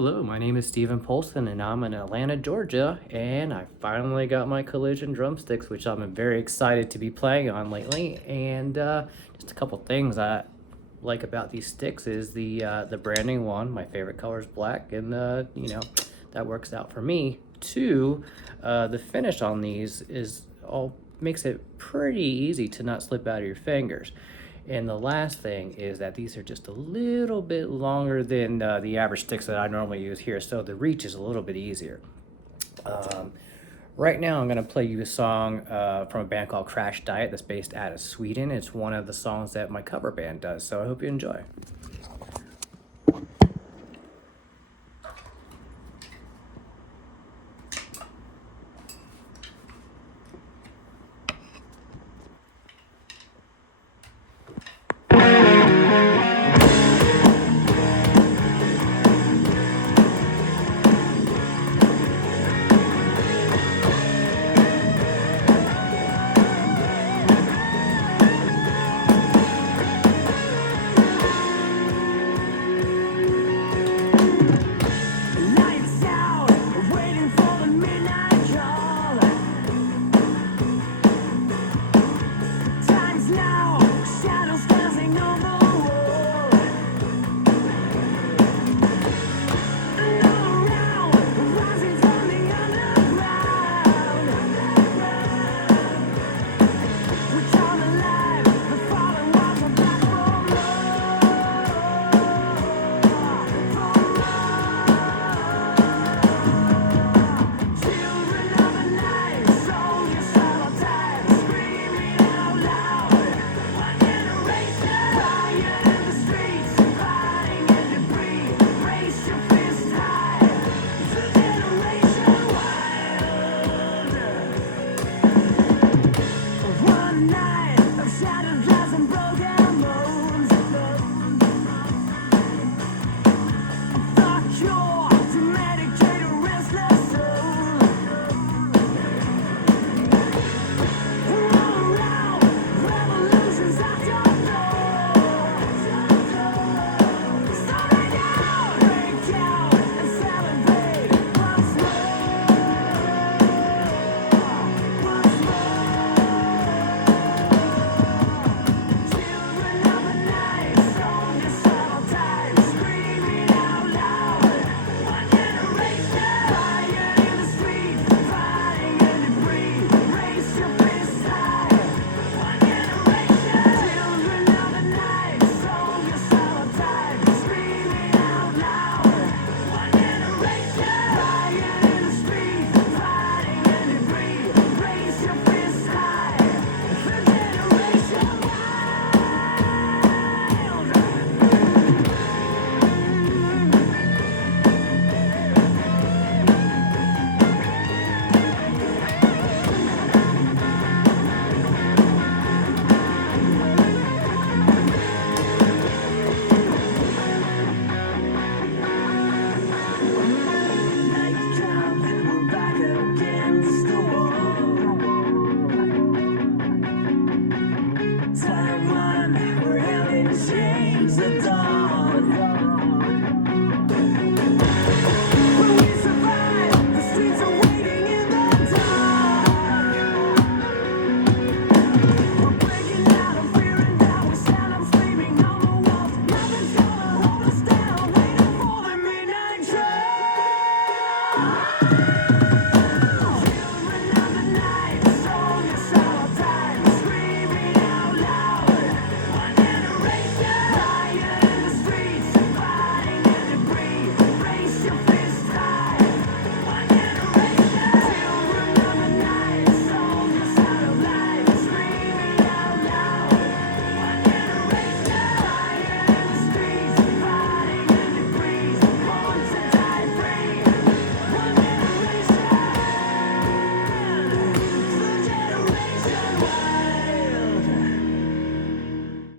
Hello, my name is Stephen Polson and I'm in Atlanta, Georgia, and I finally got my Collision Drumsticks, which I'm very excited to be playing on lately. And just a couple things I like about these sticks is the branding. One, my favorite color is black, and that works out for me. Two, the finish on these is all makes it pretty easy to not slip out of your fingers. And the last thing is that these are just a little bit longer than the average sticks that I normally use here, so the reach is a little bit easier. Um, right now I'm going to play you a song from a band called Crash Diet that's based out of Sweden. It's one of the songs that my cover band does, so I hope you enjoy.